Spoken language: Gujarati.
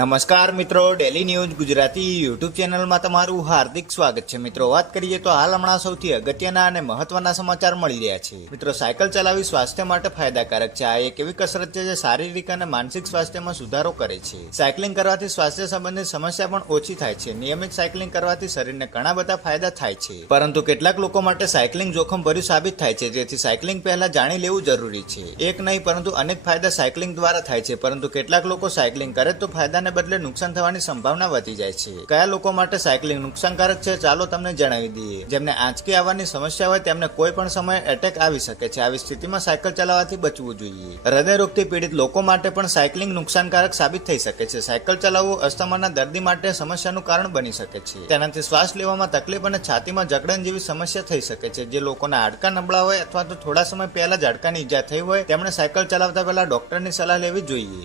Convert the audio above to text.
નમસ્કાર મિત્રો, ડેલી ન્યૂઝ ગુજરાતી યુટ્યુબ ચેનલમાં તમારું હાર્દિક સ્વાગત છે। મિત્રો, વાત કરીએ તો હાલ હમણાં સૌથી અગત્યના અને મહત્વના સમાચાર મળી રહ્યા છે। મિત્રો, સાયકલ ચલાવવી સ્વાસ્થ્ય માટે ફાયદાકારક છે। આ એક એવી કસરત છે જે શારીરિક અને માનસિક સ્વાસ્થ્યમાં સુધારો કરે છે। સાયકલિંગ કરવાથી સ્વાસ્થ્ય સંબંધિત સમસ્યા પણ ઓછી થાય છે। નિયમિત સાયકલિંગ કરવાથી શરીરને ઘણા બધા ફાયદા થાય છે, પરંતુ કેટલાક લોકો માટે સાયકલિંગ જોખમભર્યું સાબિત થાય છે, જેથી સાયકલિંગ પહેલા જાણી લેવું જરૂરી છે। એક નહીં પરંતુ અનેક ફાયદા સાયકલિંગ દ્વારા થાય છે, પરંતુ કેટલાક લોકો સાયકલિંગ કરે તો ફાયદા બદલે નુકસાન થવાની સંભાવના વધી જાય છે। કયા લોકો માટે સાયકલિંગ નુકસાનકારક છે, ચાલો તમને જણાવી દઈએ। જેમને આંચકી આવવાની સમસ્યા હોય તેમને કોઈ પણ સમયે એટેક આવી શકે છે। આવી સ્થિતિમાં સાયકલ ચલાવવાથી બચવું જોઈએ। હૃદયરોગથી પીડિત લોકો માટે પણ સાયકલિંગ નુકસાનકારક સાબિત થઈ શકે છે। સાયકલ ચલાવવું અસ્થમાના દર્દી માટે સમસ્યાનું કારણ બની શકે છે। તેનાથી શ્વાસ લેવામાં તકલીફ અને છાતીમાં જકડન જેવી સમસ્યા થઈ શકે છે। જે લોકોના હાડકાં નબળા હોય અથવા તો થોડા સમય પહેલા જ હાડકાની ઈજા થઈ હોય તેમણે સાયકલ ચલાવતા પહેલા ડોક્ટરની સલાહ લેવી જોઈએ।